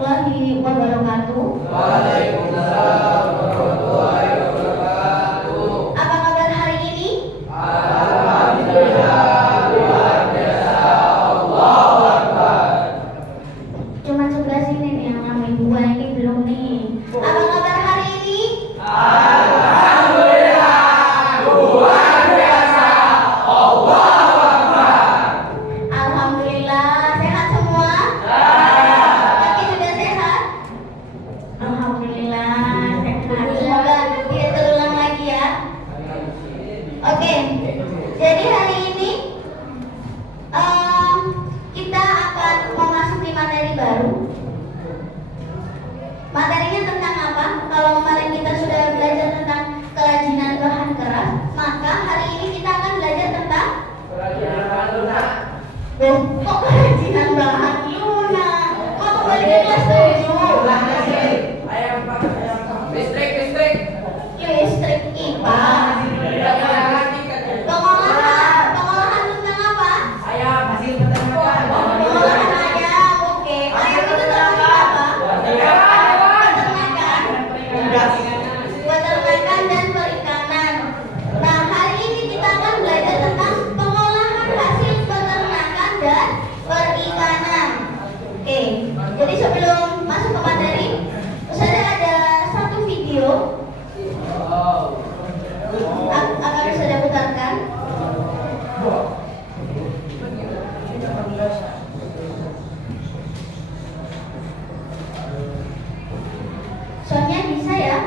warahmatullahi wabarakatuh. Waalaikumsalam warahmatullahi wabarakatuh. Apa kabar hari ini? Alhamdulillah, luar biasa. Allahu Akbar. Cuma sebelah sini nih yang namanya dua ini belum nih. Apa kabar hari ini? Alhamdulillah, luar biasa. Allahu Akbar. Alhamdulillah, sehat semua? Kaki sudah sehat? Alhamdulillah, sehat. Semoga tidak terulang lagi ya. Oke, jadi hari ini kita akan memasuki materi baru. Materinya tentang apa? Kalau kemarin kita sudah belajar tentang kerajinan bahan keras, maka hari ini kita akan belajar tentang kok kerajinan bahan lunak? Kok kembali ke kelas 7? Listrik. Listrik IPA. Pengolahan tentang apa? Pengolahan ayam, oke. Ayam itu termasuk apa? Peternakan dan perikanan. Nah, hari ini kita akan belajar tentang pengolahan hasil peternakan dan perikanan. Oke, jadi sebelum masuk ke materi, saya ada satu video akan saya putarkan. Soalnya bisa ya.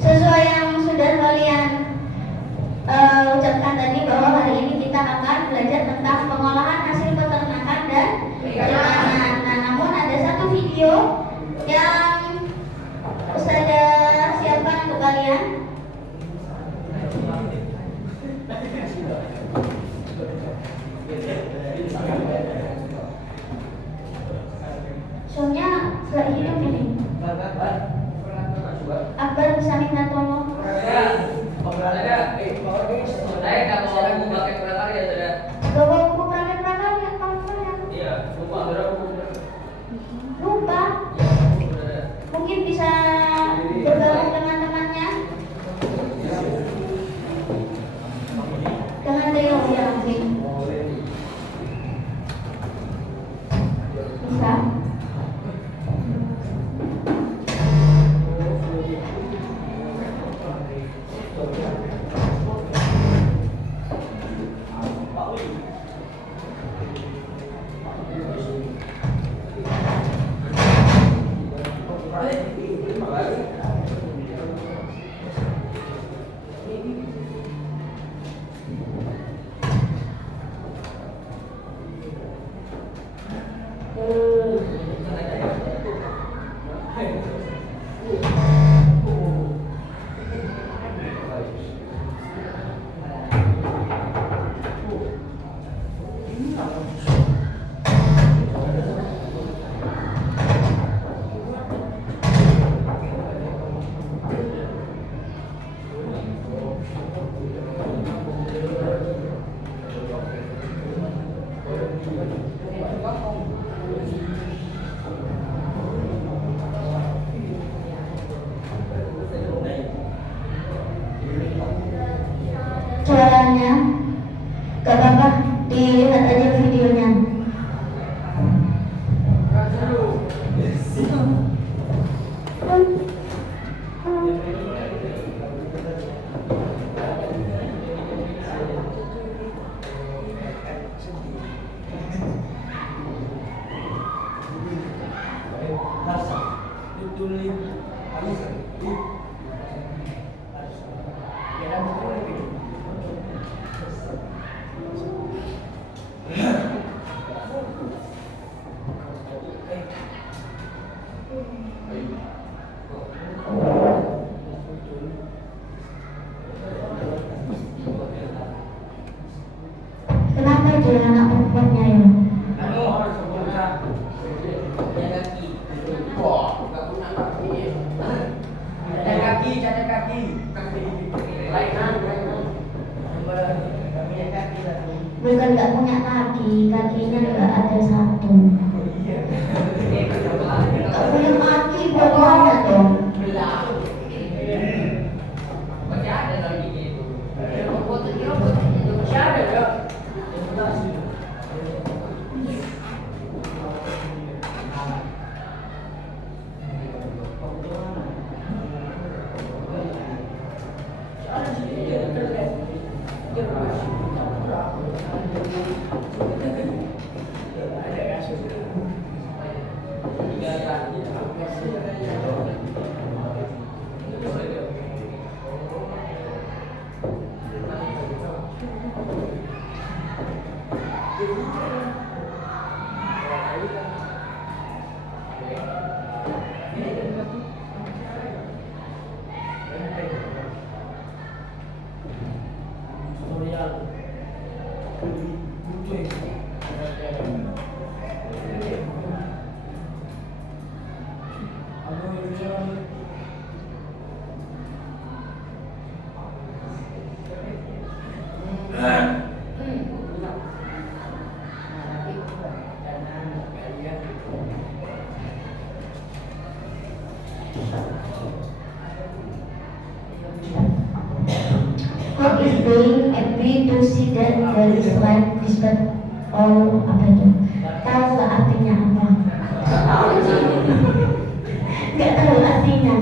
Sesuai yang sudah kalian ucapkan tadi bahwa hari ini kita akan belajar tentang pengolahan hasil peternakan dan perikanan. Nah, namun ada satu video yang saya siapkan untuk kalian. Soalnya gak hidup ini. Akbar bisa minta tolong. Gak bawa buku prakarya, ya? Lupa. Mungkin bisa bergabung dengan temannya. Dengan Rio ya langsung. Bisa. Kenapa dia anak perempuannya ya? Bukan nggak punya kaki, kakinya nggak ada satu. Nggak punya kaki, bagaimana dong? God is being happy to see that there is light despite all apa itu? Tahu nggak artinya apa? Nggak tahu artinya.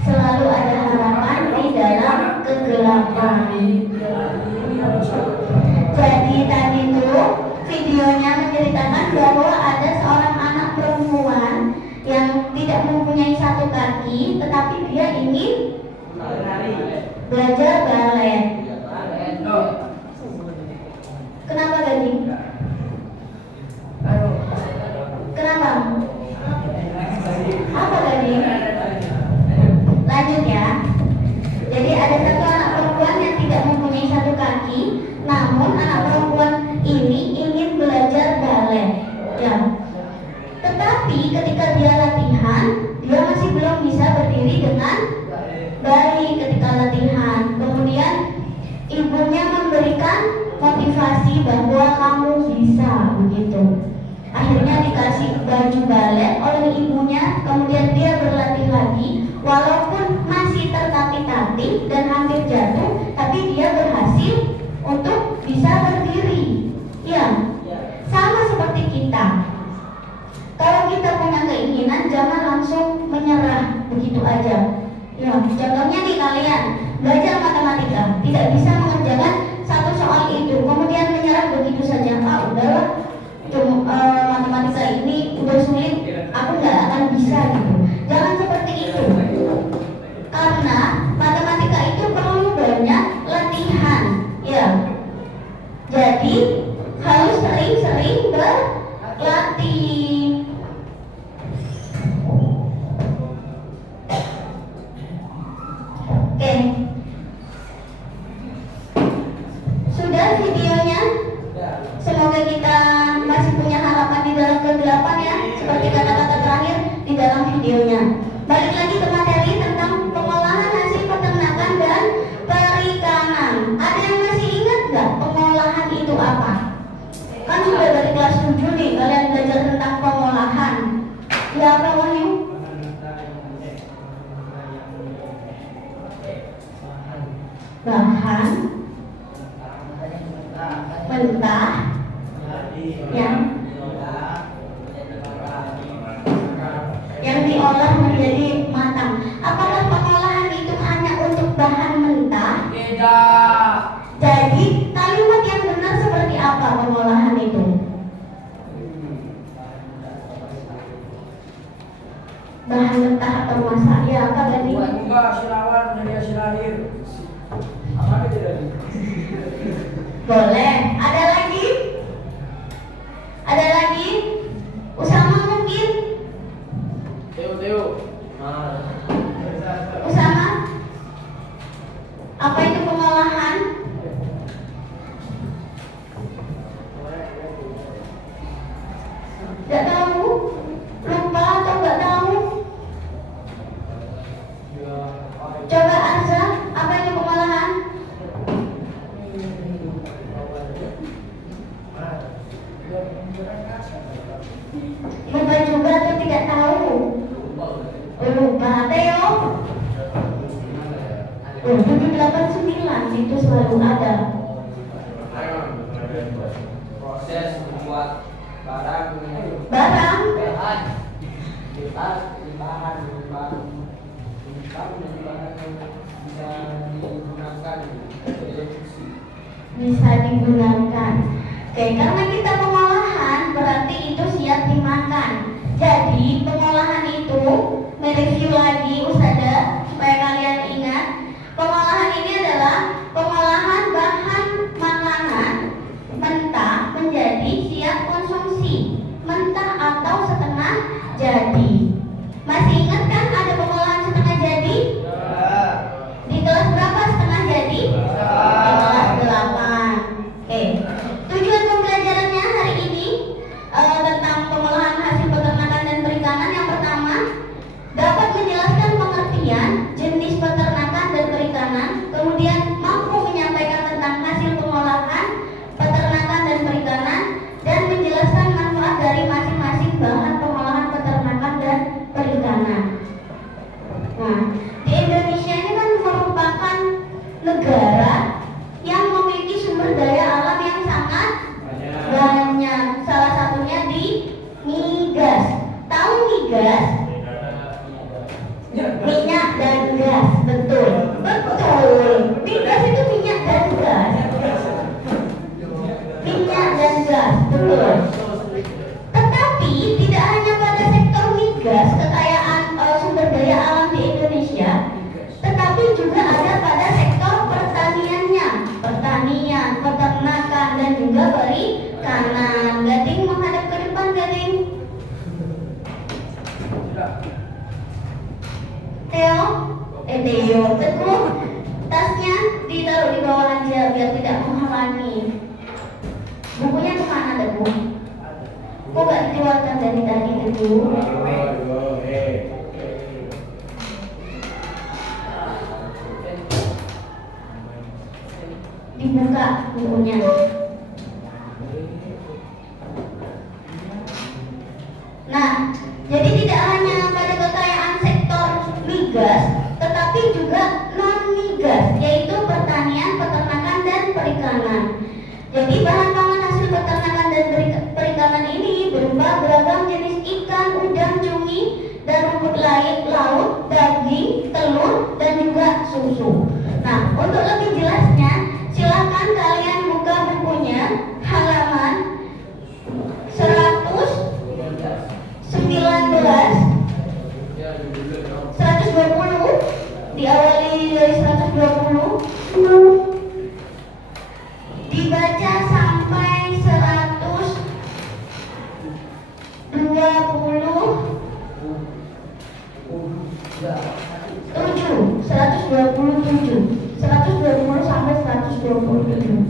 Selalu ada harapan di dalam kegelapan. Jadi tadi tuh videonya menceritakan bahwa ada seorang anak perempuan yang tidak mempunyai satu kaki, tetapi dia ingin belajar balet. Kenapa tadi? Kenapa? Apa tadi? Lanjut ya. Jadi ada satu anak perempuan yang tidak mempunyai satu kaki, namun anak perempuan ini ingin belajar balet. Ya. Tetapi ketika dia latihan, dia masih belum bisa berdiri dengan baik ketika latihan. Kemudian ibunya memberikan motivasi bahwa kamu bisa begitu. Akhirnya dikasih baju balet oleh ibunya. Kemudian dia berlatih lagi, walaupun masih tertatih-tatih dan hampir jatuh, tapi dia berhasil untuk bisa berdiri. Ya, sama seperti kita. Kalau kita punya keinginan, jangan langsung menyerah begitu aja. Ya, contohnya nih kalian belajar matematika, tidak bisa mengerjakan satu soal itu, kemudian menyerah begitu saja. Udahlah, matematika ini udah sulit, aku nggak akan bisa gitu. Jangan seperti itu, karena matematika itu perlu banyak latihan, ya. Jadi harus sering-sering berlatih. Oke, sudah videonya. Semoga kita masih punya harapan di dalam kegelapan ya, seperti kata-kata terakhir di dalam videonya. Balik lagi ke materi tentang pengolahan hasil peternakan dan perikanan. Ada yang masih ingat nggak pengolahan itu apa? Kan sudah dari kelas 7 nih kalian belajar tentang pengolahan. Ya, apa Wahyu? Bahan mentah yang diolah menjadi matang. Apakah pengolahan itu hanya untuk bahan mentah? Tidak. Jadi kalimat yang benar seperti apa pengolahan itu? bahan mentah atau masak. Ya, apa tadi? Buka silawan dari silahir. Apa tidak? Boleh. Ada lagi? Ada lagi? Usama mungkin? Teo. Usama? Apa itu pengolahan? Tidak tahu? Lupa atau nggak tahu? Coba Arza, apa itu pengolahan? Lupa juga atau tidak tahu? Lupa. Teo? 789 itu selalu ada. Proses membuat barang Barang? bahan Bisa digunakan. Oke, karena kita pengolahan berarti itu siap dimakan. Jadi pengolahan itu, mereview lagi Ustazah supaya kalian ingat, pengolahan ini adalah pengolahan bahan makanan mentah menjadi siap konsumsi, mentah atau setengah jadi. Masih ingat kan ada pengolahan setengah jadi? Di kelas berapa setengah jadi? Di kelas 8. Oke. Tujuan pembelajarannya hari ini tentang pengolahan hasil peternakan dan perikanan. Yang pertama, dapat menjelaskan pengertian jenis peternakan dan perikanan, kemudian mampu menyampaikan tentang hasil pengolahan peternakan dan perikanan, dan menjelaskan manfaat dari masing-masing bahan pengolahan peternakan dan perikanan. Nah, di Indonesia ini kan merupakan negara yang memiliki sumber daya alam yang sangat banyak. Salah satunya di migas. Tahu migas? Minyak dan gas. Betul. Migas itu minyak dan gas. Minyak dan gas. Betul. Tetapi tidak hanya pada sektor migas kekayaan sumber daya alam di Indonesia, tetapi juga ada pada sektor pertaniannya, peternakan dan juga perikanan. Gading menghadap ke depan, Gading. Theo, Teguh, tasnya ditaruh di bawah aja biar tidak menghalangi. Bukunya kemana, Teguh? Kok gak dikeluarkan dari tadi, Teguh? Dibuka bukunya. Nah, jadi tidak hanya pada kekayaan sektor migas, tetapi juga non-migas, yaitu pertanian, peternakan, dan perikanan. Jadi bahan pangan hasil peternakan dan perikanan ini berupa beragam jenis ikan, udang, cumi, dan rumput laut, daging, telur, dan juga susu. Nah, untuk lebih jelasnya, silakan kalian buka bukunya halaman 120, diawali dari 120, dibaca sampai 120 sampai 127.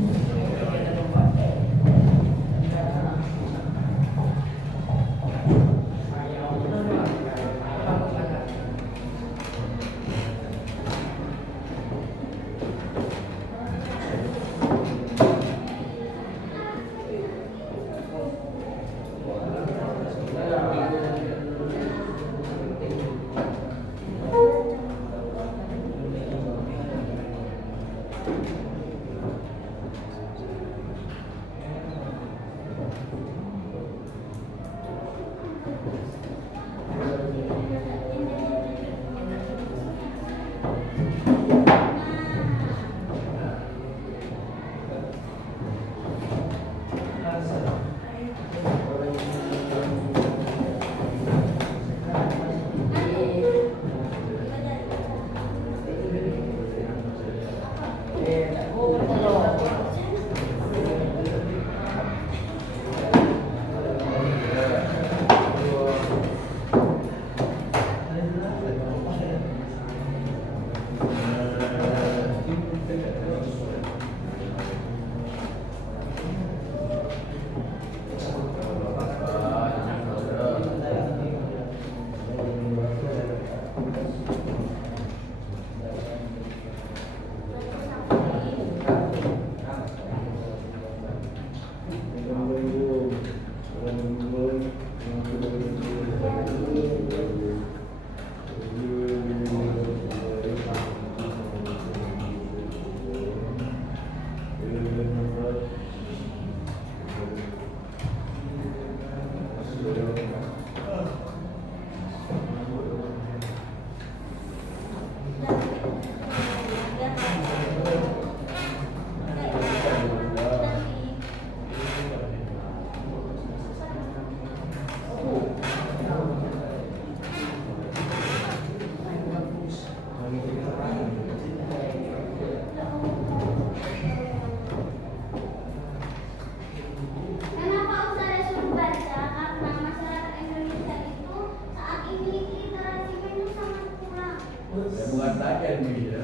Kenapa Ustaz suruh baca? Karena masyarakat Indonesia itu saat ini literasinya itu sangat kurang. Ya, bukan saja ini ya,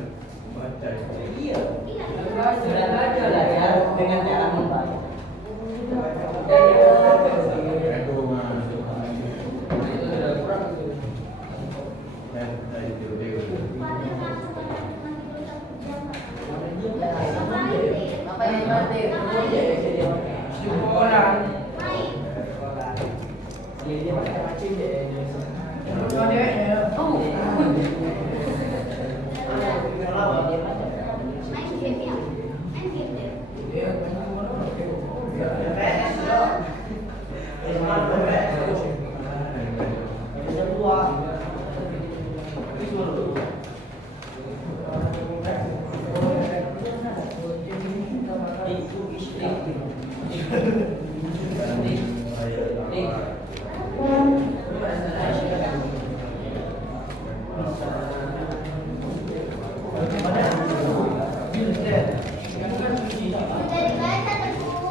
baca. Iya. Iya, Sudah baca lah ya dengan cara membaca. Itu masuk. Itu sudah kurang. Dari video. Fadil masuk ke dalam tidur 1 jam. Apa yang mati? Sekolah. Main. Dia macam-macam dia. Oh. Main game ya. Main game deh. Sudah dibaca Teguh?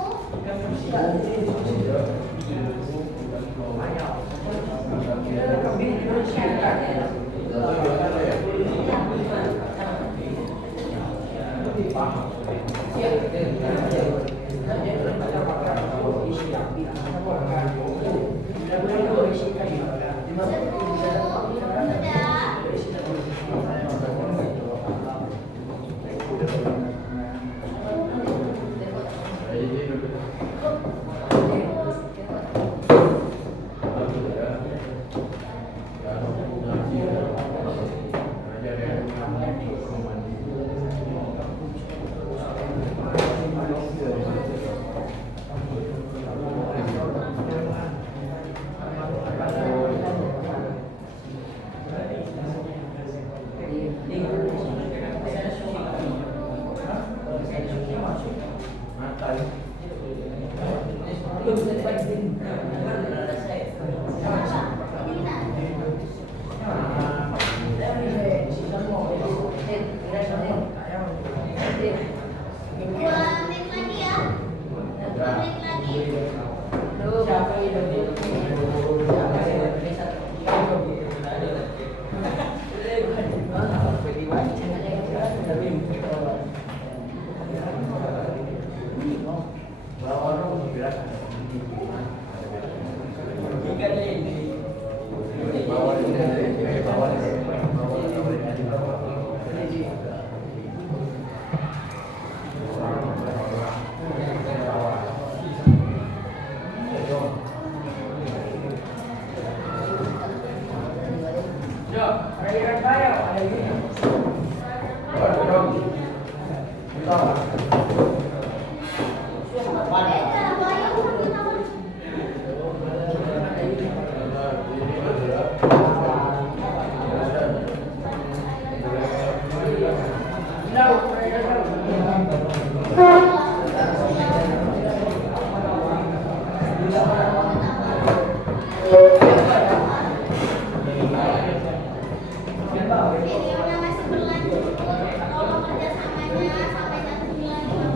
Videonya masih berlanjut. Tolong kerjasamanya sampai 1 bulan ini.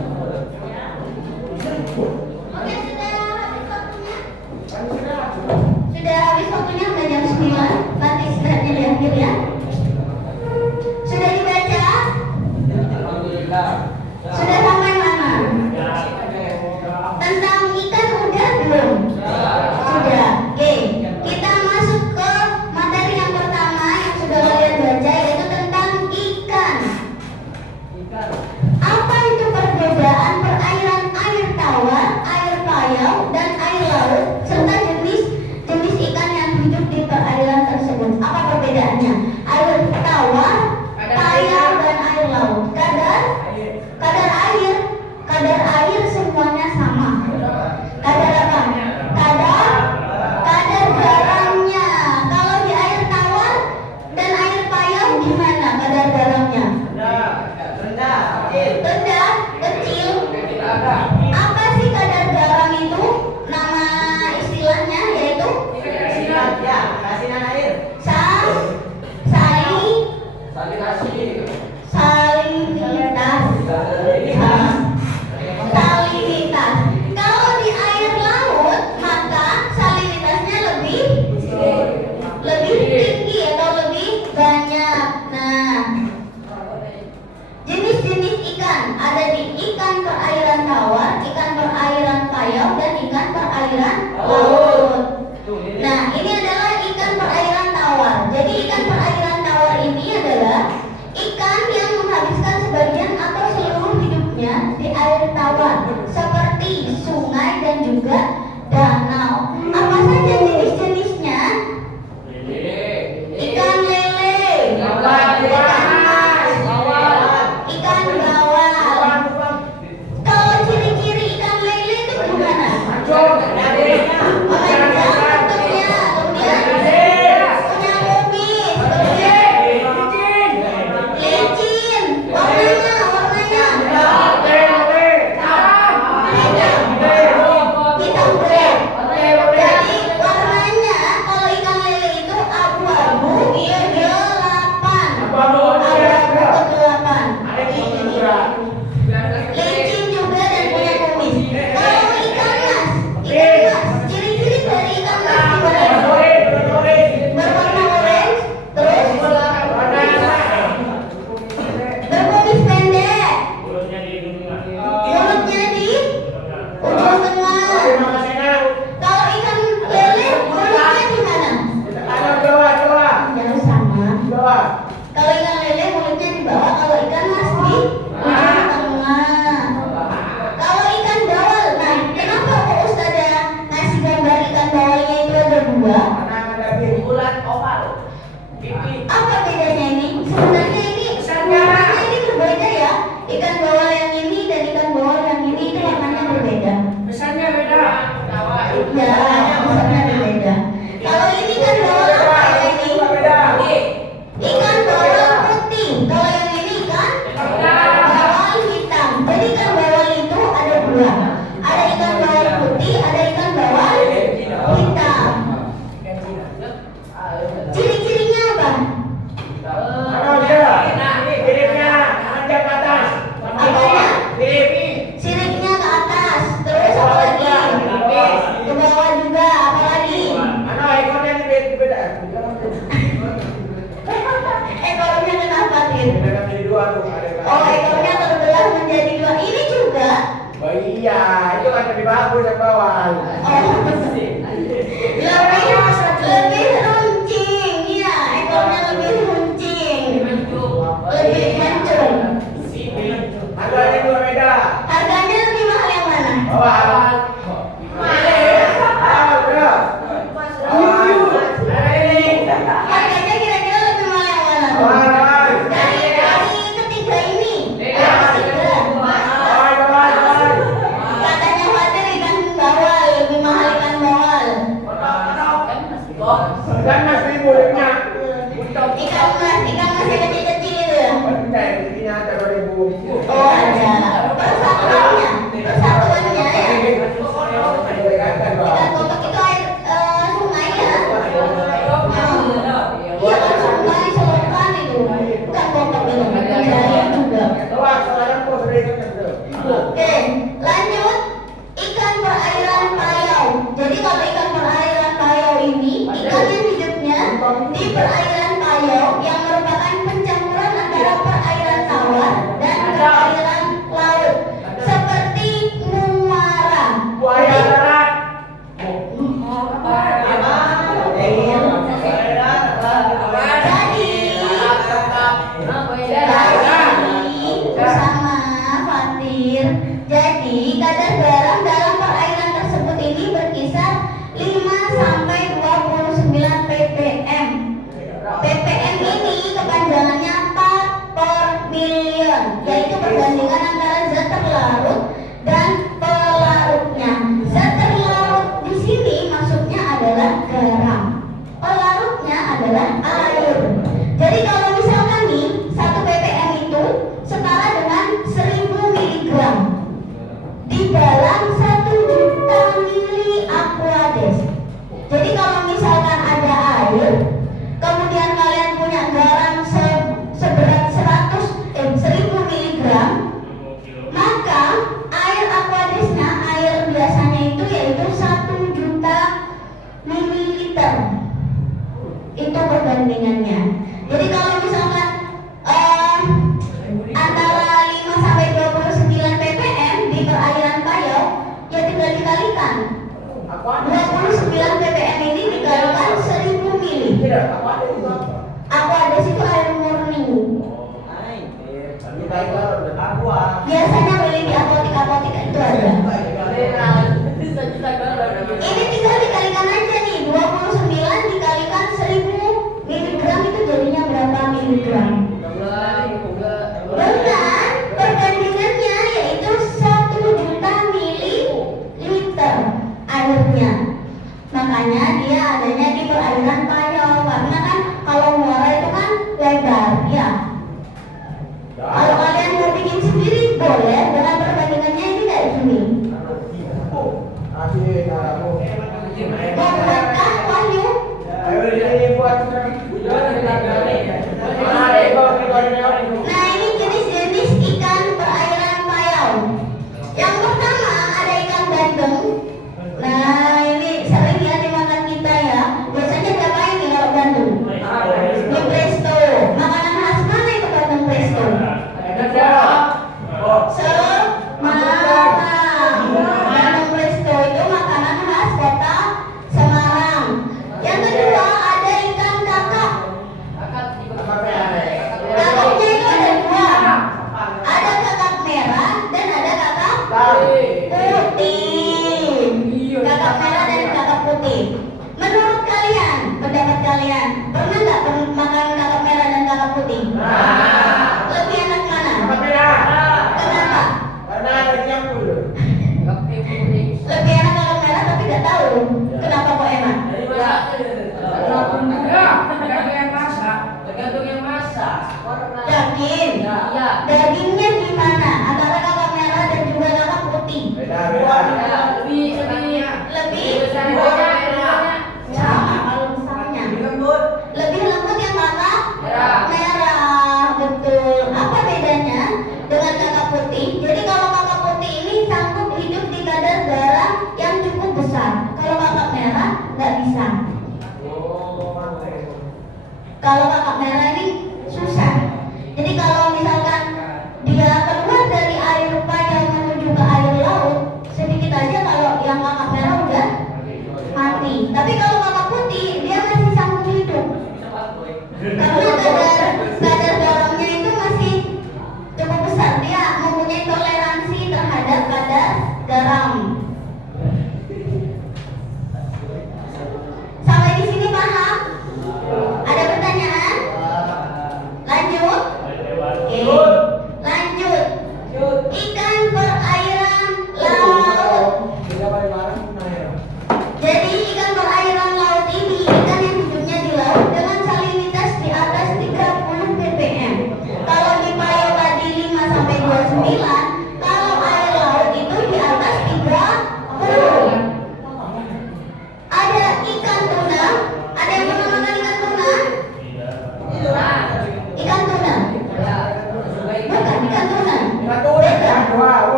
Oke, sudah habis waktunya? Sudah habis waktunya, udah jam 9. Berarti istirahatnya diambil ya. Sudah dibaca? Sudah sampai mana? Tentang ikan udah belum? Sudah. Oke, kita masuk ke materi yang pertama yang sudah kalian baca, yaitu tentang ikan. Apa itu perbedaan perairan air tawar, air payau, dan air laut, serta jenis Apa bedanya ini? Sebenarnya ini warnanya ini berbeda ya. Ikan bawal yang ini dan ikan bawal yang ini itu warnanya berbeda. Pesannya beda. Ya, warnanya berbeda. Kalau ini ikan bawal apa ya ini? Ikan bawal putih. Kalau yang ini ikan bawal hitam. Jadi ikan bawal itu ada dua. Ada ikan bawal putih, ada ikan bawal hitam. Ciri-cirinya apa? Mana dia? Kiripnya menghadap ke atas. Apanya? Kirip. Siripnya ke atas. Terus apa lagi? Ke bawah juga. Apa lagi? Mana ekornya ini beda? Ekornya kenapa, Tir? Beda menjadi dua tuh. Oh, ekornya terbelah menjadi dua. Ini juga. Oh iya, itu kan lebih bagus yang bawah. Oh, lebih runcing. Iya, ekornya lebih runcing. Lebih mancung. Harganya juga beda. Harganya lebih mahal yang mana? Bawah. Harganya kira-kira lebih mahal yang mana? Dari ketiga ini. Ketiga. Katanya Fatir ikan bawal lebih mahal ikan bawal. Dan mas ribu punya. Ikan mas yang kecil-kecil itu ya. Ini ada 2000. Oh ada. Persatuannya ya. Ikan kotak itu air sungai ya. Iya kan sungai selokan itu. Bukan kotak itu. Air juga. Oke, lanjut ikan perairan payau. Jadi kalau ikan perairan payau ini ikan yang hidupnya di perairan payau yang merupakan pencampuran antara perairan tawar dan perairan laut seperti muara. Buaya darat. Jadi bersama Fatir. Jadi kadar garam dalam perairan tersebut ini berkisar 5 sampai 29 ppm. ppm ini kepanjangannya part per million, yaitu perbandingan antara zat terlarut dan pelarutnya. Zat terlarut di sini maksudnya adalah garam. Pelarutnya adalah air. Jadi kalau misalkan nih 1 ppm itu setara dengan 1000 mg di dalam 1 juta mili Aquades. Jadi kalau misalkan ada air, kemudian kalian punya garam seberat 1000 mg, maka air Aquadesnya, air biasanya itu yaitu 1 juta mililiter. Itu perbandingannya. Jadi kalau misalkan antara 5 sampai 29 ppm di perairan payau, ya tinggal dikalikan. 29 ppm ini dikalikan 1000 mili. Aquades itu air murni. Biasanya beli di apotek itu ada. Ini tinggal dikalikan aja nih, 29 dikalikan 1000 mg itu jadi susah. Kalau kakap merah ini susah. Jadi kalau misalkan dia keluar dari air payau menuju ke air laut, sedikit aja kalau yang kakap merah udah mati. Tapi kalau kakap putih dia masih sanggup hidup. Karena kadar garamnya itu masih cukup besar. Dia mempunyai toleransi terhadap kadar garam. Sampai di sini paham? Ada pertanyaan? Lanjut? Oke. Lanjut. Ikan perairan laut. Jadi ikan perairan laut ini ikan yang hidupnya di laut dengan salinitas di atas 30 ppm. Kalau di payau tadi 5 sampai 29, kalau air laut itu di atas 30. Ada ikan tuna. Ada yang pernah makan ikan tuna? Ikan tuna. Bukan ikan tuna.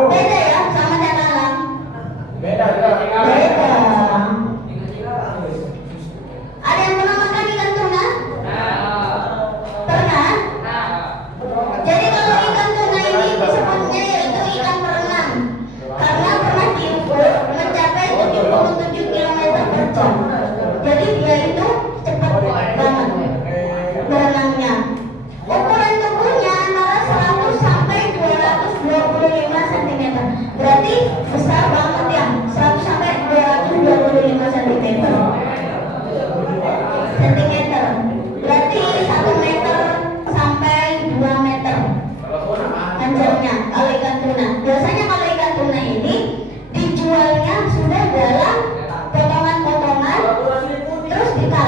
Beda ya sama ikan alam. Beda. Ada yang pernah makan ikan tuna? Pernah? Jadi kalau ikan tuna ini disebutnya yaitu ikan berenang karena pernah diukur mencapai 77 km per jam. Jadi dia itu cepat banget berenangnya. Ukuran tubuhnya antara 100 sampai 225 cm. Berarti besar banget ya, 100 sampai 225 cm. Berarti 1 meter sampai 2 meter panjangnya kalau ikan tuna. Biasanya kalau ikan tuna ini dijualnya sudah dalam potongan-potongan terus ditaruh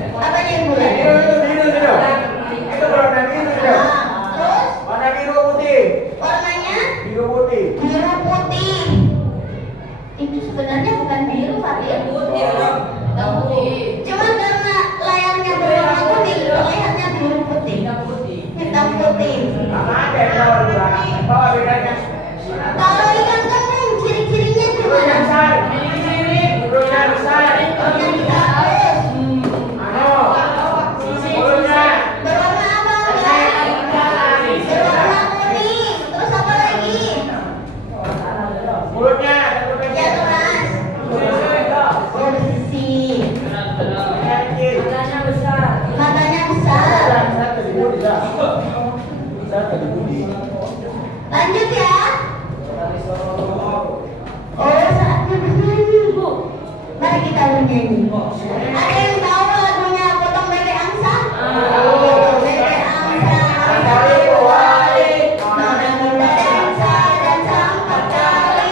Apanya yang bulat? Biru sudah. Itu warna biru sudah. Terus Warna biru putih. warnanya Biru putih. biru putih. Itu sebenarnya bukan biru, Fadil. Cuman karena layarnya berwarna kuning, terlihatnya biru putih. Hitam putih. Sama aja yang bawah juga. Bawah bedanya. Kalau ikan kembung, ciri-cirinya Perutnya gimana? besar. Perutnya besar. Yang dihapus. Mulutnya. Berwarna apa? Berwarna kuning. Terus apa lagi? Mulutnya. Ya keras. Bersih. Kecil. Matanya besar. Lanjut ya. Oh, saatnya bernyanyi, Bu. Mari kita bernyanyi. Ada yang tahu lagunya Potong Bebek Angsa? Potong Bebek Angsa, Nona Minta Dansa dan Sampak Kali.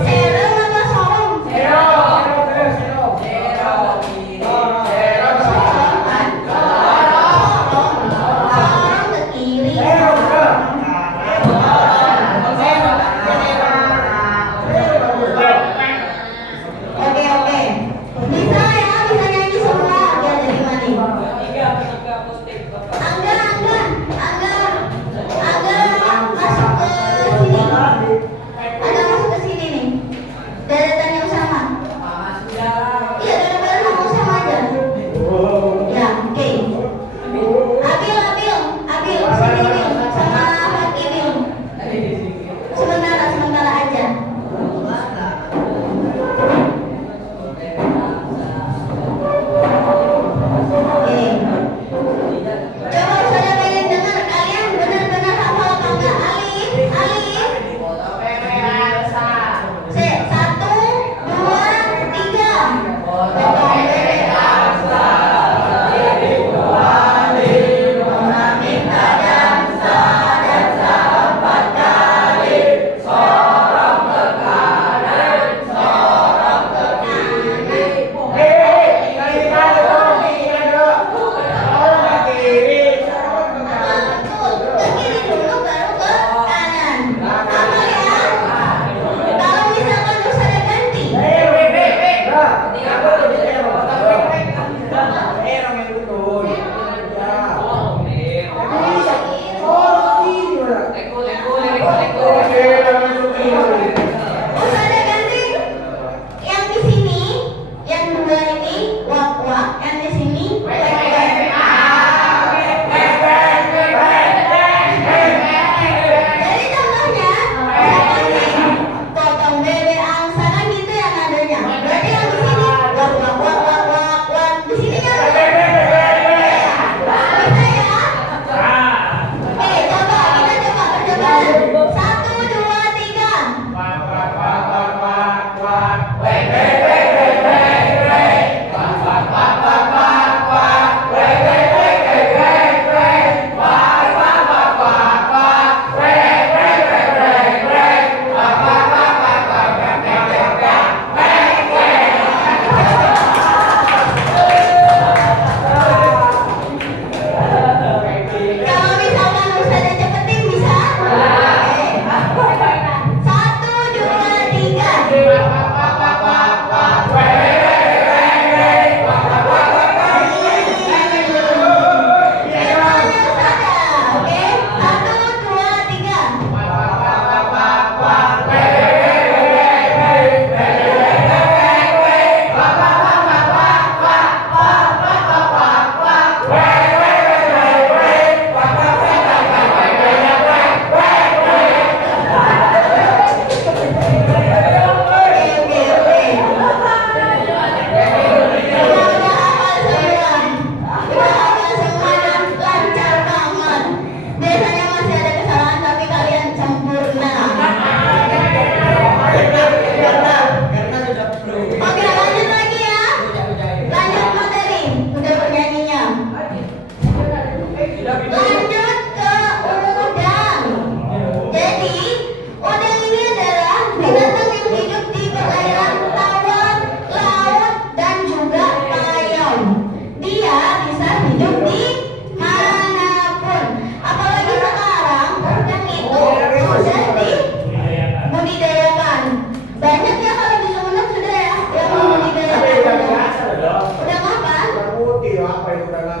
Serem apa sorong? Sorong kan? Sorong ke kiri. Oke. Bisa ya, bisa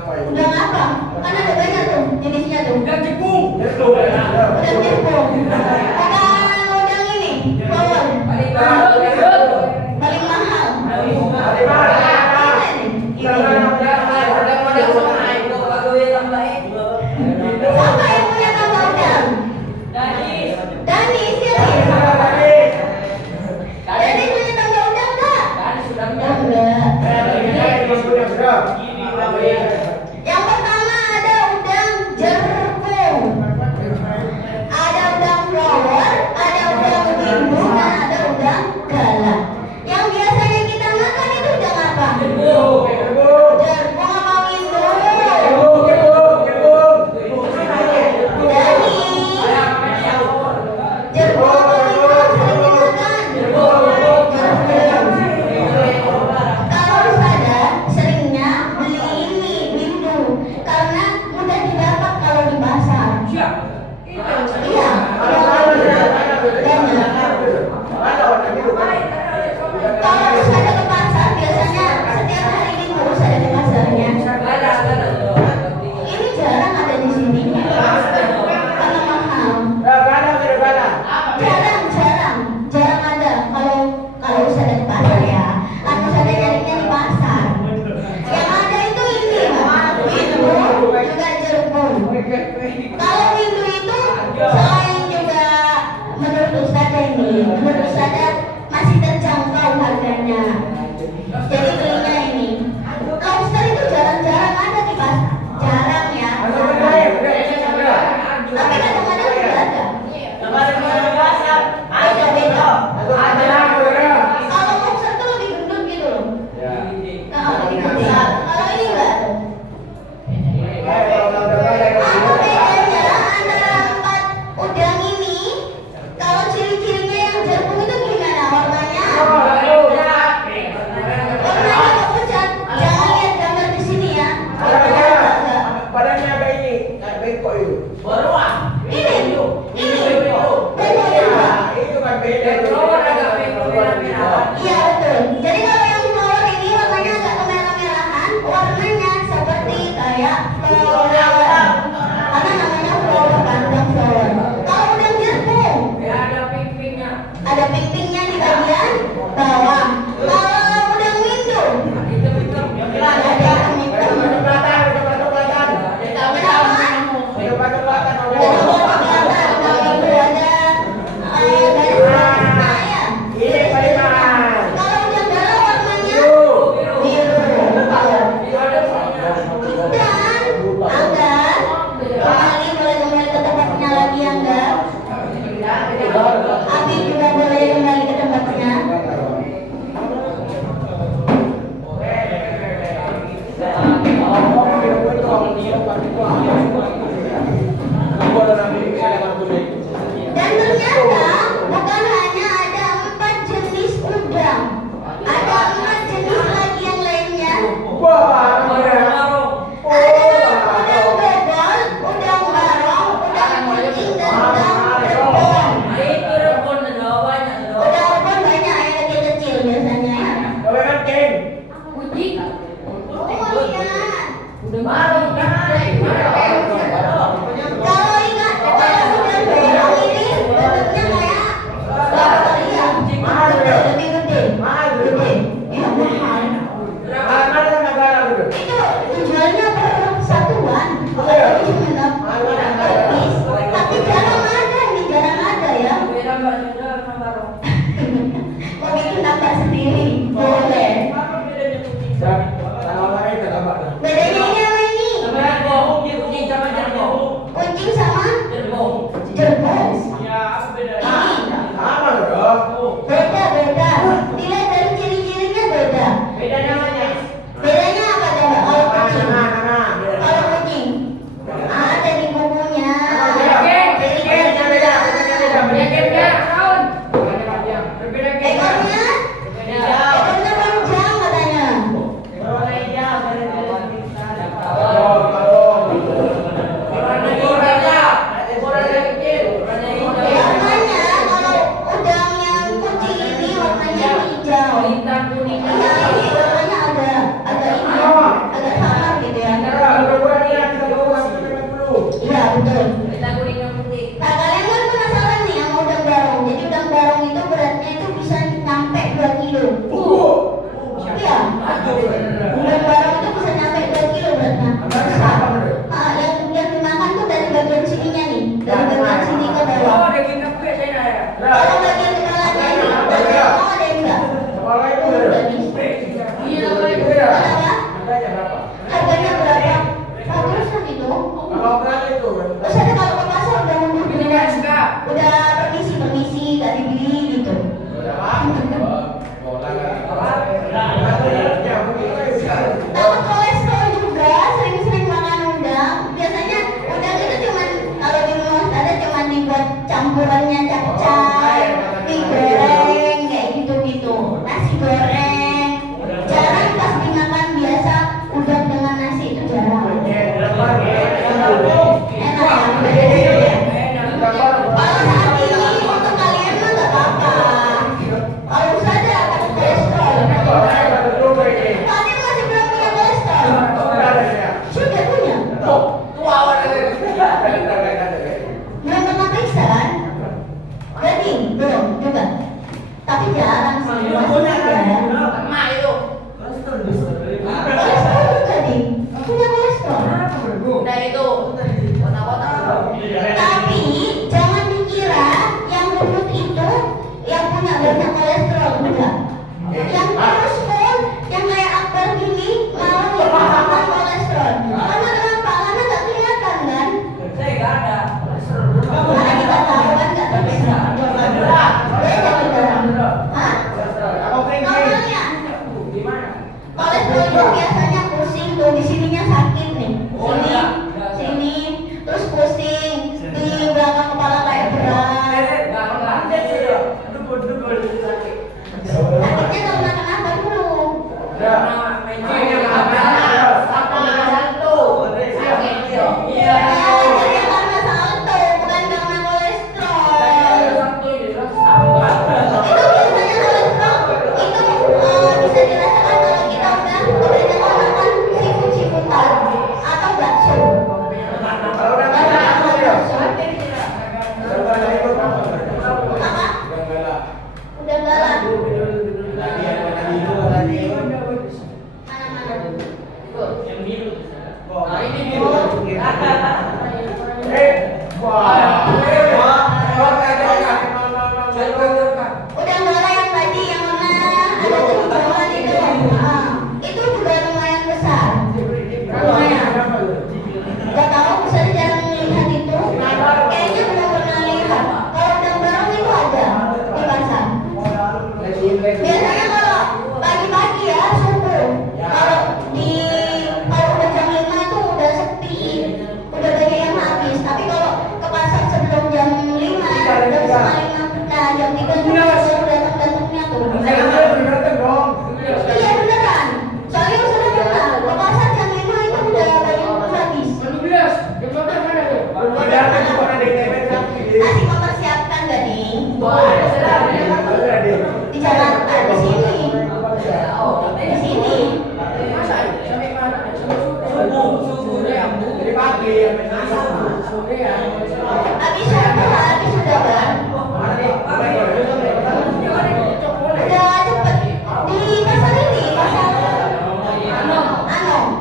apa itu? Udang apa? Kan ada banyak tuh jenisnya tuh. Udang jepung. Udang jepung. Udang ini. Bawang. Paling mahal. Paling mahal. Ada mana? Siapa yang punya nama udang? Dani, serius. Dani punya nama udang nggak? Enggak. Yang pertama ada udang jerpung, ada udang flower, ada udang windu, dan ada udang galah. Yang biasanya kita makan itu udang apa? Jerpung apa windu? Dani, jerpung apa windu sering dimakan? Jerpung. Kalau saya seringnya beli ini windu karena mudah didapat kalau di pasar. Iya, kalau saya ke pasar biasanya setiap hari minggu saya ke pasarnya. Ini jarang ada di sini karena mahal. Jarang ada kalau saya ke pasar ya. Karena saya nyarinya di pasar. Yang ada itu ini, windu juga jerpung. Kalau windu itu selain juga menurut Ustazah masih terjangkau harganya. Jadi belinya ini. Lobster itu jarang-jarang ada di pasar. Jarang ya. Tapi kadang-kadang juga ada. Ada beda. Kalau lobster itu lebih gendut gitu loh. Nah, lebih gede. Kalau ini enggak. Apa bedanya antara 4 udang ini? Kalau ciri-cirinya yang jerpung itu gimana warnanya? Warnanya kok pucat? Jangan lihat gambar di sini ya. Warnanya enggak. Badannya ada ini, bengkok itu. Ini. Itu kan beda. Iya betul. Jadi kalau yang flower ini warnanya agak kemerah-merahan, warnanya seperti kayak flower. Karena namanya flower kan, udang flower. Kalau udang jerpung, ada pink-pinknya di bagian bawah. Kalau udang windu, ada hitam-hitam. Kenapa? Kalau udang galah warnanya biru. Dan Angga, boleh kembali ke tempatnya lagi Angga. Abi juga boleh kembali ke tempatnya. Dan ternyata bukan hanya ada 4 jenis udang, ada 4 jenis lagi yang lainnya. Ada udang bedol, udang barong, udang kucing, dan udang rebon. Udang rebon banyak yang kecil-kecil biasanya ya. Oh lihat. Kalau ingat, kalau udang bedol ini bentuknya kayak bakteria, lebih gede. Iya mahal. Itu jualnya per satuan, jadi cuma 6 piece. Tapi jarang ada ya. Mau bikin tambah sendiri, boleh. Bedanya ini sama ini. Nah, ini dia. Udah nggak yang tadi yang mana ada tujuan itu. Itu juga lumayan besar. Lumayan. Gak tahu saya jarang melihat itu. Kayaknya belum pernah lihat. Kalau udang barong itu ada di pasar. Biasanya kalau pagi-pagi ya subuh. Kalau udah jam 5 itu udah sepi, udah banyak yang habis. Tapi kalau ke pasar sebelum jam 5, jam setengah 5, nah jam 3 itu udah datang-datangnya tuh. Iya beneran. Soalnya sudah pernah ke pasar jam 5 itu udah banyak habis. Masih mempersiapkan gak nih? Di Jakarta, di sini. Di sini. Habis sudah kan? Udah cepet. Di pasar ini, pasar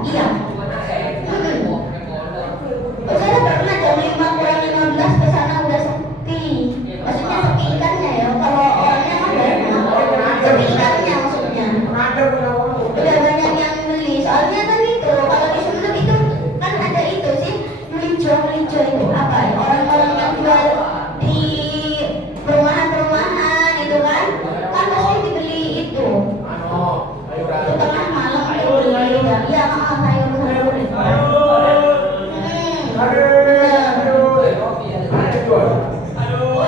iya. Saya pernah jam 5 kurang 15 ke sana udah sepi. Maksudnya sepi ikannya ya. Kalau orangnya mah banyak. Sepi ikannya maksudnya. Udah banyak yang beli. Soalnya kan itu kalau di Sumenep itu kan ada itu sih melinjo itu apa ya? Orang-orang yang jual di perumahan-perumahan itu kan pasti dibeli itu. Itu tengah malam itu beli ya sayur-sayur.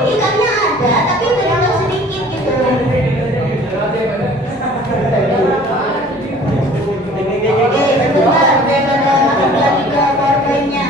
Ikannya ada, tapi udah sedikit gitu. Oke, sebentar, kita masuk lagi ke powerpointnya.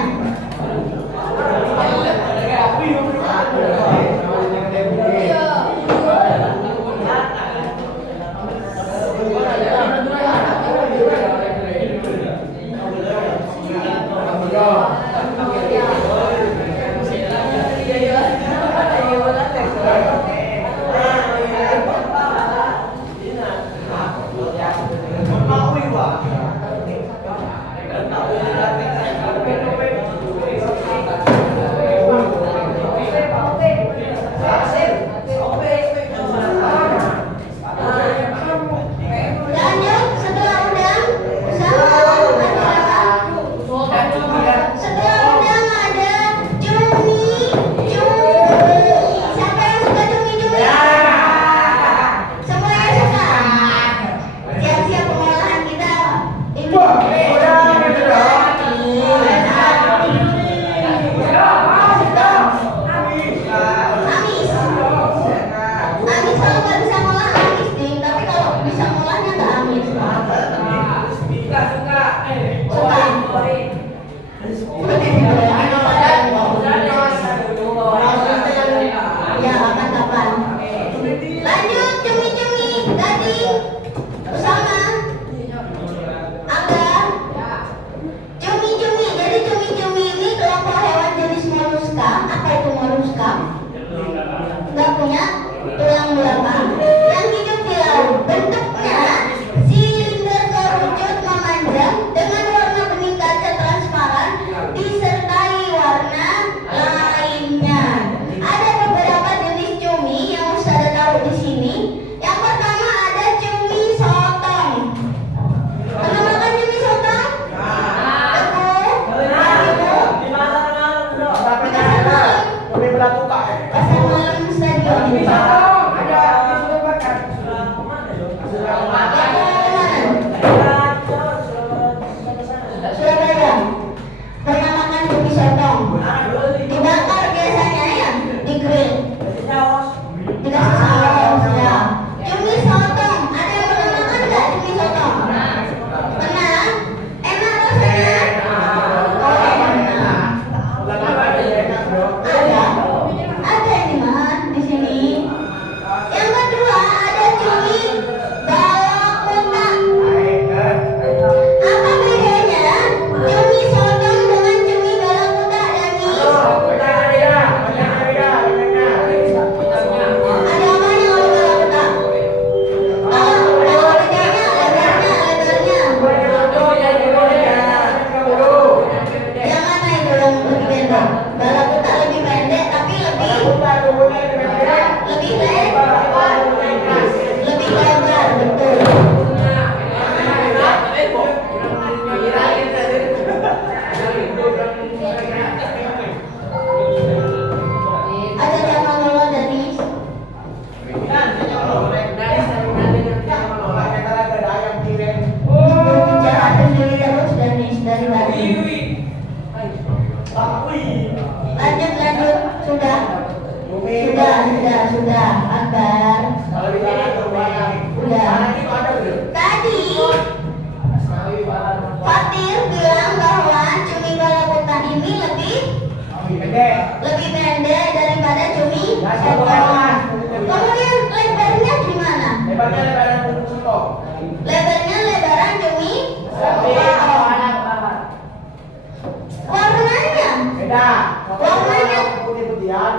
Lanjut, setelah udang setelah udang ada cumi. Siapa yang suka cumi? Semua yang suka. Siap-siap pengolahan kita. Ini. Amis kalau nggak bisa ngolah amis ding, tapi kalau bisa ngolahnya nggak amis. Ya kapan-kapan. Lanjut cumi-cumi tadi bersama Angga. Cumi-cumi, jadi cumi-cumi ini kelompok hewan jenis moluska. Apa itu moluska? Nggak punya tulang belakang yang hidup di laut. Bentuknya silinder kerucut memanjang dengan warna bening kaca transparan disertai Lanjut. Sudah. Cumi. Sudah. Akbar. Kalau di sana cumi. Udah. Mana itu ada belum? Tadi Fatir bilang bahwa cumi balakuta ini lebih Pendek. pendek daripada cumi Nah, sotong. sekarang. Kemudian lebarnya gimana? Lebarnya lebaran contoh. Lebarnya lebaran cumi sotong. Warnanya Beda. Warnanya. Putih-putihan.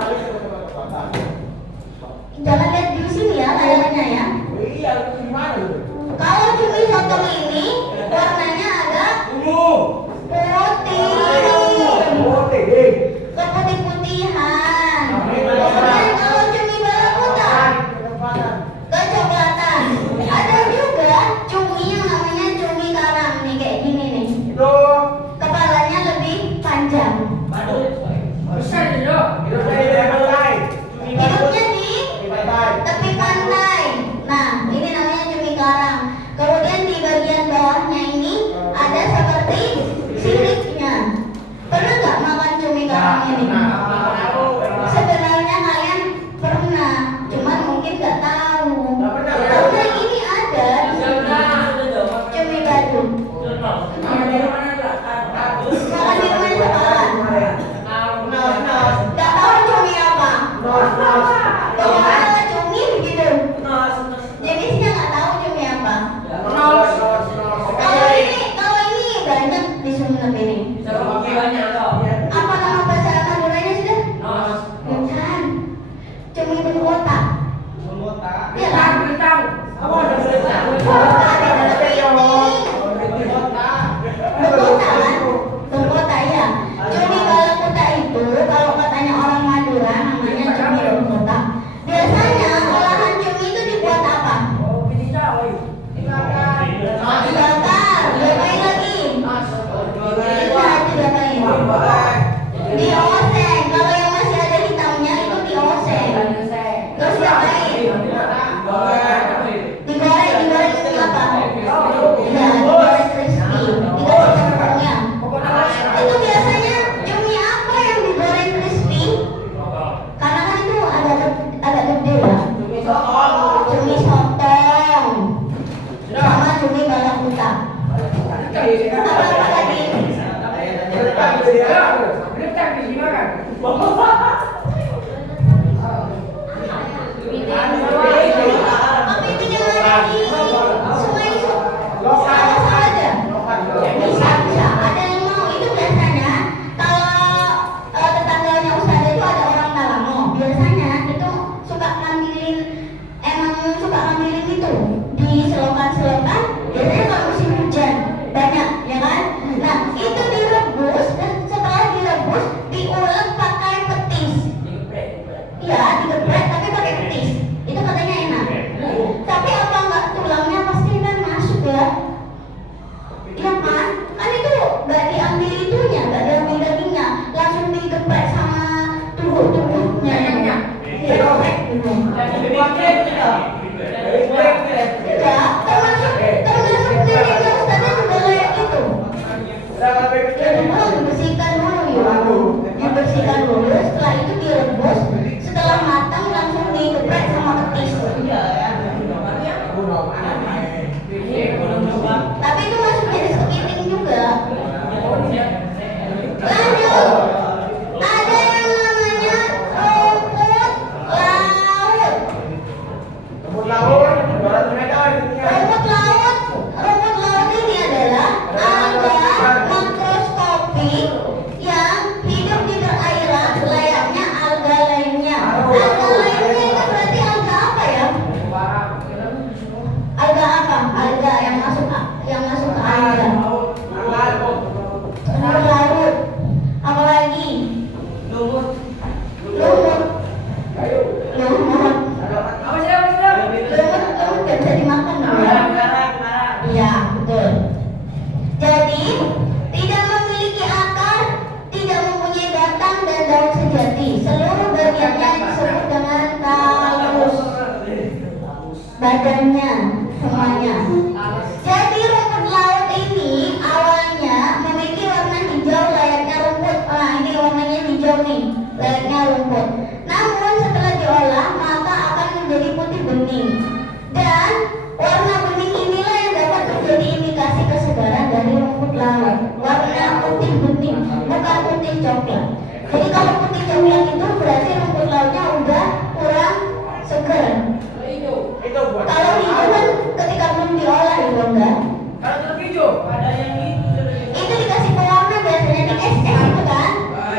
jangan lihat di sini ya layarnya ya. Iya, gimana itu? Kalau cumi sotong ini warnanya agak Ungu. putih, Putih, deh. keputih-putihan. Kemudian kalau cumi balakuta kecoklatan. Ada juga cumi yang namanya cumi karang nih kayak gini nih. Itu. Kepalanya lebih panjang. Hidupnya di pantai. Hidupnya di Di pantai. tepi pantai. Nah, ini namanya cumi karang. Kemudian di bagian bawahnya ini ada seperti siripnya. Pernah nggak makan cumi karang ini? Sebenarnya kalian pernah, cuman mungkin nggak tahu. Nggak pernah, ya? Karena ini ada cumi badung. Makan di rumah sekolah. Nggak tahu cumi apa? Pokoknya cumi begitu. Jenisnya nggak tahu cumi apa. Kalau ini banyak di Sumenep ini. Apa nama bahasa Maduranya sudah? Bukan. Cumi bengkotak. Iya kan? Bengkotak ya. Cumi balakuta itu kalau katanya orang Madura namanya cumi bengkotak. Biasanya olahan cumi itu dibuat apa? Dibakar. Diapain lagi? Diapain? Dioseng. Kalau yang masih ada hitamnya itu dioseng. Terus diapain? Digoreng itu apa? Ya, digoreng crispy. Dikasih tepungnya. Itu biasanya cumi apa yang digoreng crispy? Karena kan itu agak gede ya. Cumi sotong sama cumi balakuta. Apa lagi? Apa itu yang ada di sungai itu? Salah aja. Bisa. Ada yang mau itu biasanya kalau tetangganya Ustazah itu ada orang Talango. Biasanya itu suka ngambilin itu di selokan-selokan. Biasanya kalau musim hujan banyak, ya kan? Nah, itu direbus dan setelah direbus diulek pakai petis. Iya, digeprek tapi pakai petis. Itu katanya enak. Tapi apa enggak tulangnya pasti kan masuk ya? Iya kan? Kan itu nggak diambil itunya, nggak diambil dagingnya, langsung digeprek sama tubuh-tubuhnya. Digeprek gitu. Enggak, termasuk neneknya Ustazah juga kayak gitu. Dibersihkan dulu, setelah itu direbus, setelah matang langsung digeprek sama petis. Tapi itu masuk jenis kepiting juga. Lanjut, ada yang namanya rumput laut. Rumput laut ini adalah alga makroskopik yang hidup di perairan layaknya alga lainnya. Alga lainnya itu berarti alga apa ya? Alga apa? Alga yang masuk ke air. Rumput laut. Apa lagi? Lumut. Lumut gak bisa dimakan dong ya? Iya, betul. Jadi, tidak memiliki akar, tidak mempunyai batang dan daun sejati. Seluruh bagiannya disebut dengan talus. Badannya, semuanya. Jadi rumput laut ini awalnya memiliki warna hijau layaknya rumput. Nah, ini laut. Warna putih bening, bukan putih coklat. Jadi kalau putih coklat itu berarti rumput lautnya udah kurang seger. Itu buat. Kalau hijau kan ketika belum diolah itu enggak. Kalau tetap hijau. Ada yang Itu dikasih pewarna biasanya di es itu kan.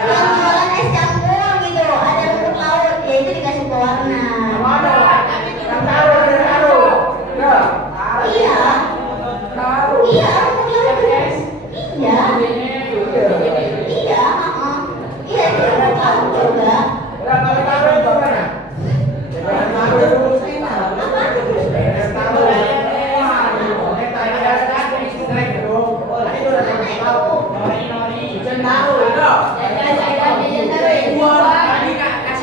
Yang jualan es campur gitu, ada rumput laut, ya itu dikasih pewarna. Mana? Yang taruh ada taruh. Ya. Iya, Taruh. iya rumput laut. Iya, iya, iya itu rumput laut juga. Nah, kalau taruh itu mana? Yang taruh itu. Apa? Yang taruh. Yang taruh itu snack itu. Itu udah taruh. Yang taruh itu.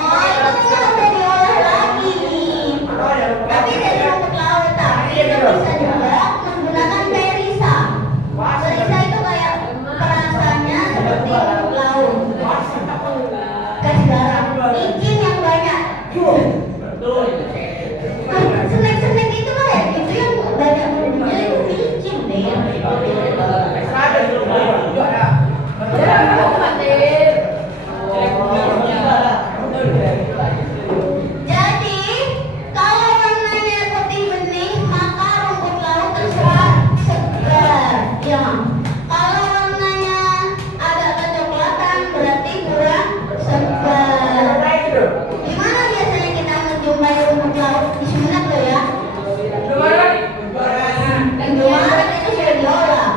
Oh itu kan udah diolah lagi. Mana yang Tapi dari rumput laut, tapi itu bisa juga menggunakan perisa. Perisa itu kayak perasaannya seperti rumput laut. Kasih garam, micin yang banyak. Snack-snack itu kayak gitu yang banyak bumbunya itu micin deh. ada di rumah. Jadi kalau warnanya putih bening maka rumput laut terserah segar. Ya. Kalau warnanya agak kecoklatan berarti kurang segar. Gimana biasanya kita menjumpai rumput laut di Sumenep loh ya? Indomaret itu sudah diolah.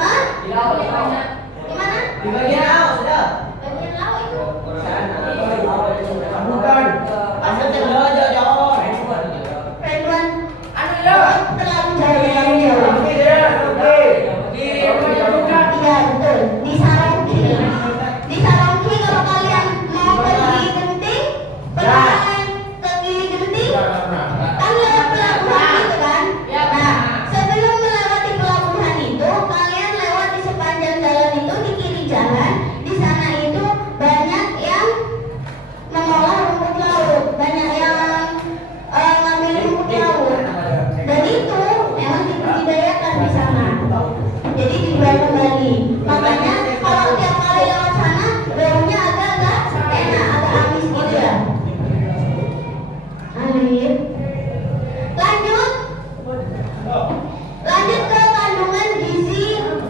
Hah? Gimana? di bagian laut sudah. Bagian laut itu. Bukan. Maksudnya jauh-jauh. Redwan. Terlalu jauh. Ini dia, oke. Iya betul. Di Sarongki. Di Sarongki kalau kalian mau ke Gili Genting, perjalanan ke Gili Genting, kan lewat pelabuhan itu kan? Nah, sebelum melewati pelabuhan itu, kalian lewat di sepanjang jalan itu di kiri jalan. Di sana itu banyak yang mengolah rumput laut, banyak yang ngambil rumput laut. Dan itu memang dibudidayakan di sana. Jadi dijual kembali. Makanya kalau tiap kali lewat sana, baunya agak-agak enak, agak amis gitu ya. Alif. Lanjut ke kandungan gizi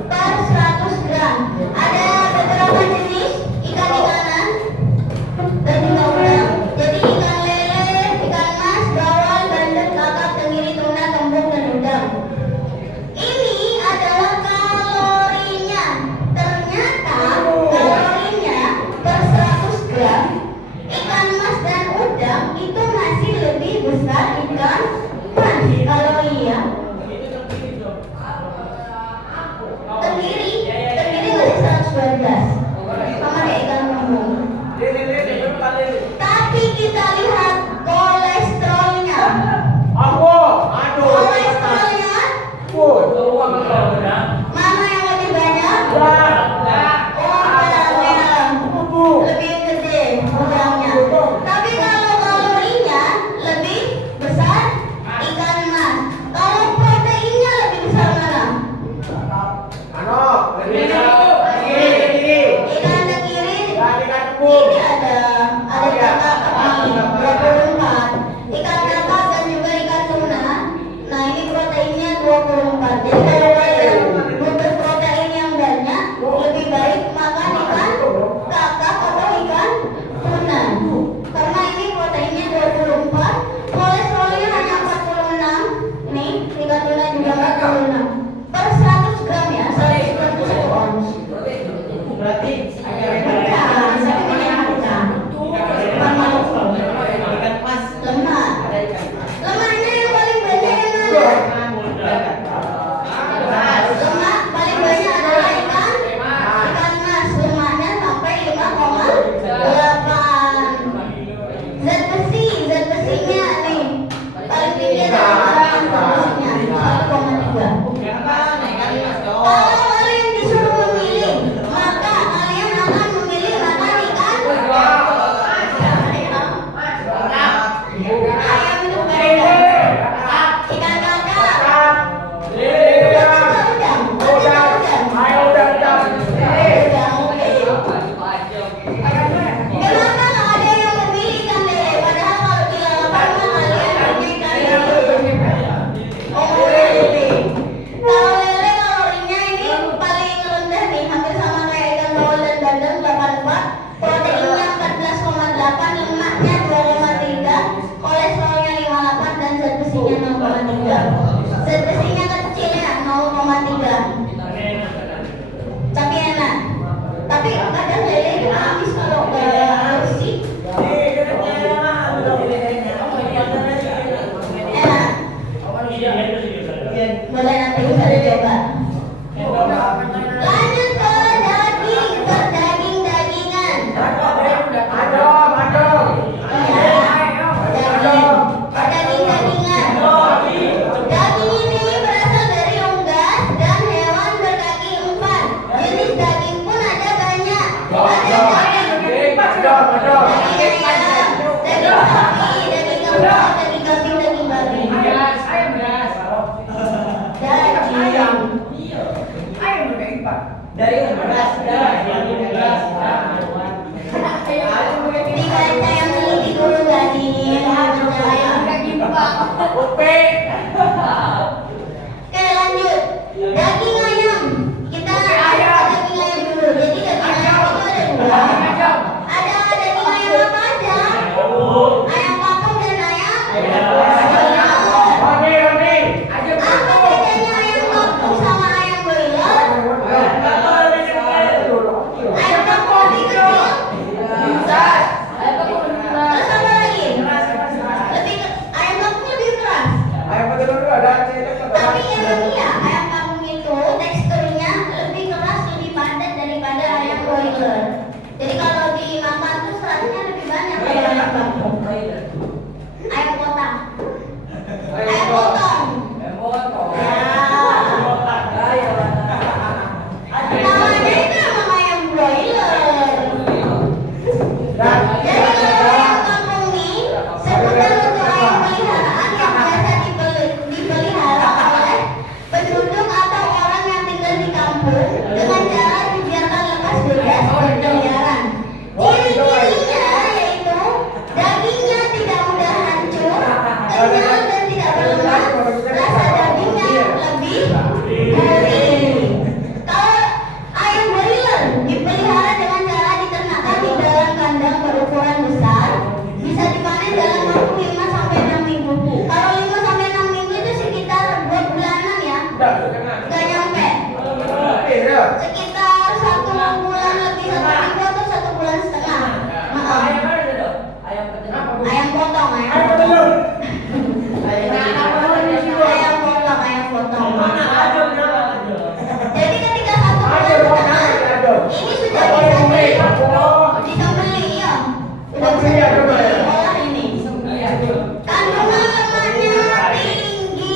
per 100 gram. Ada beberapa jenis ikan-ikanan dan juga udang. Jadi ikan lele, ikan mas, bawal, bandeng, kakap, tenggiri, tuna, kembung, dan udang. Ini adalah kalorinya. Ternyata kalorinya per 100 gram ikan mas dan udang itu masih lebih besar ikan mas kalori ya. Tenggiri masih 112 sama kayak ikan kembung. Tapi kita lihat kolesterolnya. Kolesterolnya mana yang lebih banyak? Udang lebih gede udangnya. Tapi kalau kalorinya lebih besar ikan mas. Kalau proteinnya lebih besar mana? Ikan tenggiri. Ini ada kakap nih 24. Ikan kakap dan juga ikan tuna. Nah ini proteinnya 24. Jadi kalau kalian butuh protein yang banyak, lebih baik makan ikan kakap atau ikan tuna. Karena ini proteinnya 24, kolesterolnya hanya 46. Nih ikan tuna juga 46 per 100 gram ya, 191 ons. zat besinya kecil ya, 0,3. Tapi enak. Tapi kadang lele itu habis kalau nggak bersih. Enak. Boleh nanti bisa dicoba. Lanjut ke daging, ke daging-dagingan. Daging-dagingan. Daging ini berasal dari unggas dan hewan berkaki 4. Jenis daging pun ada banyak. Ada daging ayam, daging sapi, daging kerbau, daging kambing, daging babi. Dari beras Dibaca yang teliti dulu gadis. Oke, lanjut. Daging ayam. Kita daging ayam dulu. Jadi daging ayam itu ada dua. Ada daging ayam apa aja? Ayam kampung dan ayam broiler. Apa bedanya ayam kampung sama ayam broiler? Ayam kampung lebih kecil. Terus apa lagi? Ayam kampung lebih keras. Tapi emang iya, ayam kampung itu teksturnya lebih keras, lebih padat daripada ayam broiler. Jadi kalau dimakan tuh seratnya lebih banyak kalau ayam kampung. Ayam potong. Ayam potong. Namanya itu emang ayam broiler. Jadi kalau ayam kampung nih sebutan untuk ayam peliharaan yang biasa dipelihara oleh penduduk atau orang yang tinggal di kampung dengan cara dibiarkan lepas bebas berkeliaran. Ciri-cirinya yaitu dagingnya tidak mudah hancur, kenyal dan tidak berlemak, rasa dagingnya lebih gurih. Kalau ayam broiler dipelihara dengan cara diternakan di dalam kandang berukuran besar, bisa dipanen dalam waktu 5 sampai 6 minggu. Kalau 5 sampai 6 minggu itu sekitar 2 bulanan ya. Nggak nyampe. Sekitar 1 bulan lebih, 1 minggu atau 1 bulan setengah. Maaf. Ayam potong, ayam potong. Ayam potong. Jadi ketika 1 bulan setengah, ini sudah bisa disembelih ya. Udah bisa disembelih olah ini. Kandungan lemaknya tinggi.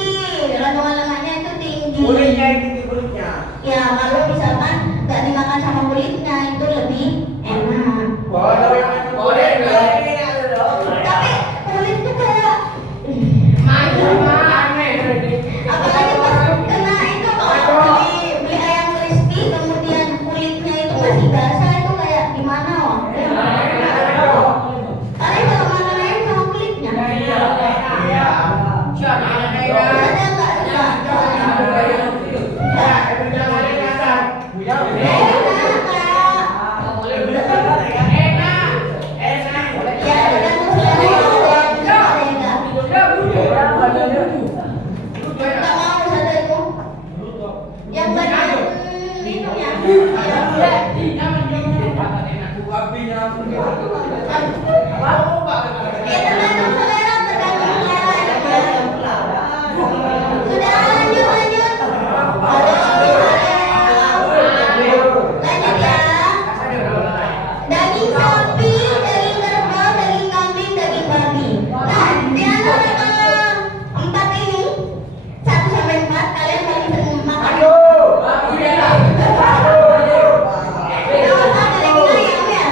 Kandungan lemaknya itu tinggi. Ya kalau misalkan nggak dimakan sama kulitnya itu lebih enak. Tapi kulit tuh kayak apalagi pas kena itu kalau beli ayam crispy kemudian kulitnya itu masih basah itu kayak gimana wah? Kalian kalau makan ayam sama kulitnya? Ada nggak suka? Daging sapi, daging kerbau, daging kambing, daging babi. Nah, di antara keempat ini 1 sampai 4 kalian paling sering makan. Daging ayam ya.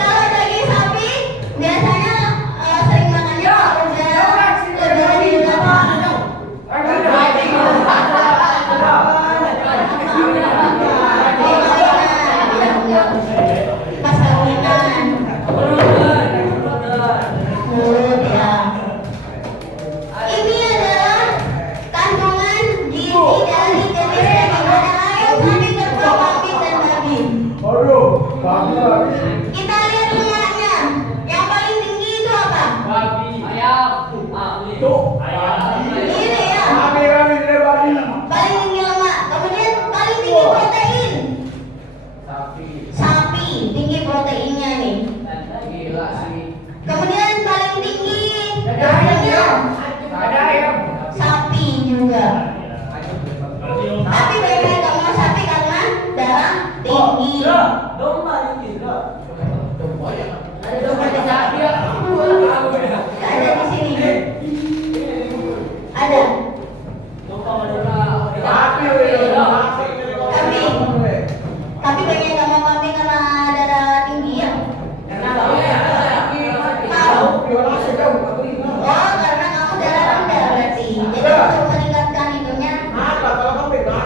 Kalau daging sapi biasanya sering makannya kalau udah lebaran di pas kawinan. Ya. Ini adalah kandungan gizi dari jenis daging ada ayam, kambing, kerbau, kambing dan babi. Kita lihat lemaknya. Yang paling tinggi itu apa? juga. Tapi banyak nggak mau sapi karena darah tinggi. Domba ini, bro. Ada domba di sapi ya. Nggak ada di sini. Ada. Tapi banyak nggak mau kambing karena darah tinggi ya. Oh, karena kamu darah rendah berarti. Jadi untuk meningkatkan itunya. Oh ya.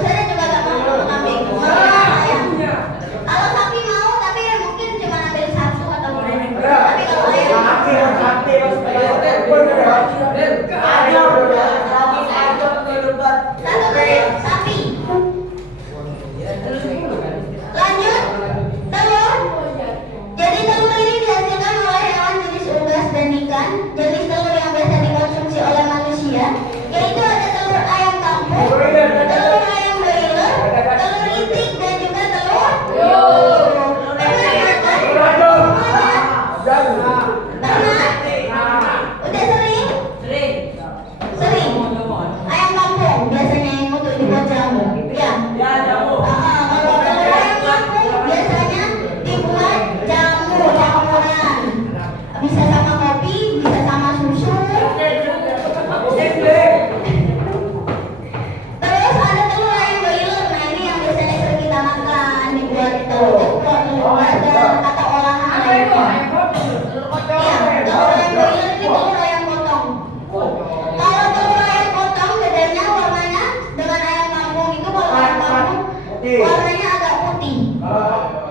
Saya juga gak mau kambing. Kalau sapi mau, tapi mungkin cuma ambil satu atau dua. Tapi kalau ayam, satu telur sapi. Lanjut, telur. Jadi telur ini dihasilkan oleh hewan jenis unggas dan ikan. Jenis telur yang biasa dikonsumsi oleh manusia yaitu ada telur ayam kampung, telur ayam broiler, telur itik dan juga telur. Udah sering? Sering. Ayam kampung biasanya yang untuk dibuat jamu. Ya. Kalau telur ayam kampung biasanya dibuat jamuran. Bisa sama kopi, bisa sama susu. Terus ada telur ayam broiler. Nah ini yang biasanya sering kita makan, dibuat telur ceplok, telur dadar atau olahan lainnya. Iya, telur ayam broiler ini telur ayam potong. Kalau telur ayam potong bedanya warnanya dengan ayam kampung itu, kalau ayam kampung warnanya agak putih.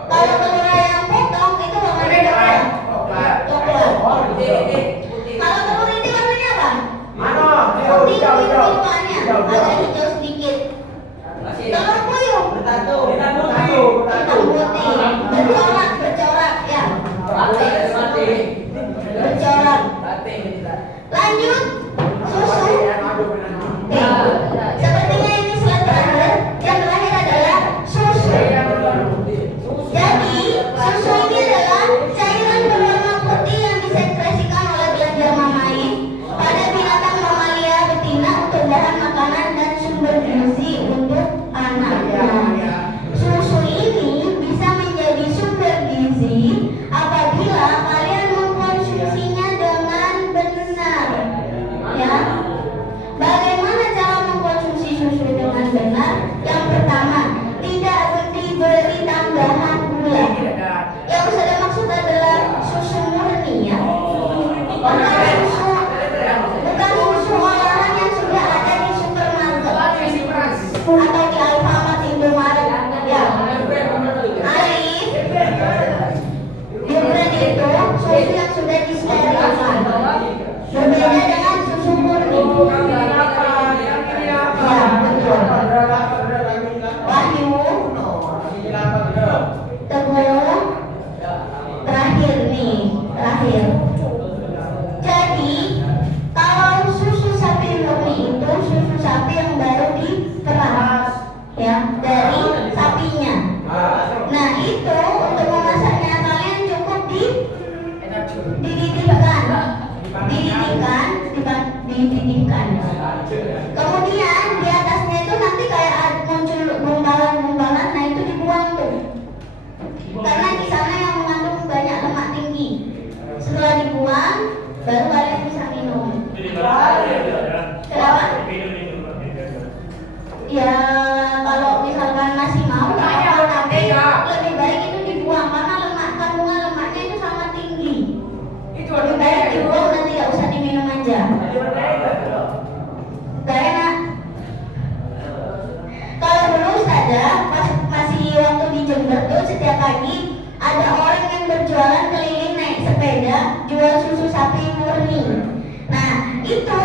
Kalau telur ayam potong itu warnanya coklat. Kalau telur ini warnanya apa? Putih, warnanya agak hijau sedikit. Telur puyuh hitam putih, bercorak ya. Bercorak. Lanjut, susu. Sepertinya ini slide terakhir. Yang terakhir adalah susu. Jadi susu ini adalah cairan berwarna putih yang disekresikan oleh kelenjar mamae pada binatang mamalia betina untuk bahan makanan dan sumber gizi untuk anaknya. Susu ini bisa menjadi sumber gizi apabila kalian mengkonsumsinya dengan benar. Ya. Bagaimana cara mengkonsumsi susu dengan benar? Yang pertama, tidak diberi tambahan gula. Yang saya maksud adalah susu murni ya. Bukan susu olahan yang sudah ada di supermarket atau di Alfamart, Indomaret. Ya. Alif, di brand itu susu yang sudah disterilkan. Berbeda dengan susu murni. Ya, betul. Wahyu, Teguh, terakhir nih, terakhir. Jadi, kalau susu sapi murni itu susu sapi yang baru diperas, ya, dari sapinya. Nah, itu untuk memasaknya kalian cukup dididihkan. Kemudian di atasnya itu nanti kayak muncul gumpalan-gumpalan, nah itu dibuang tuh. Karena di sana yang mengandung banyak lemak tinggi. Setelah dibuang, baru kalian bisa minum. Kenapa? Ya kalau misalkan masih mau, tapi lebih baik itu dibuang karena kandungan lemaknya itu sangat tinggi. Lebih baik dibuang dan tidak usah diminum aja. Gak enak. Kalau dulu saja pas masih waktu di Jember tuh setiap pagi ada orang yang berjualan keliling naik sepeda jual susu sapi murni. Nah itu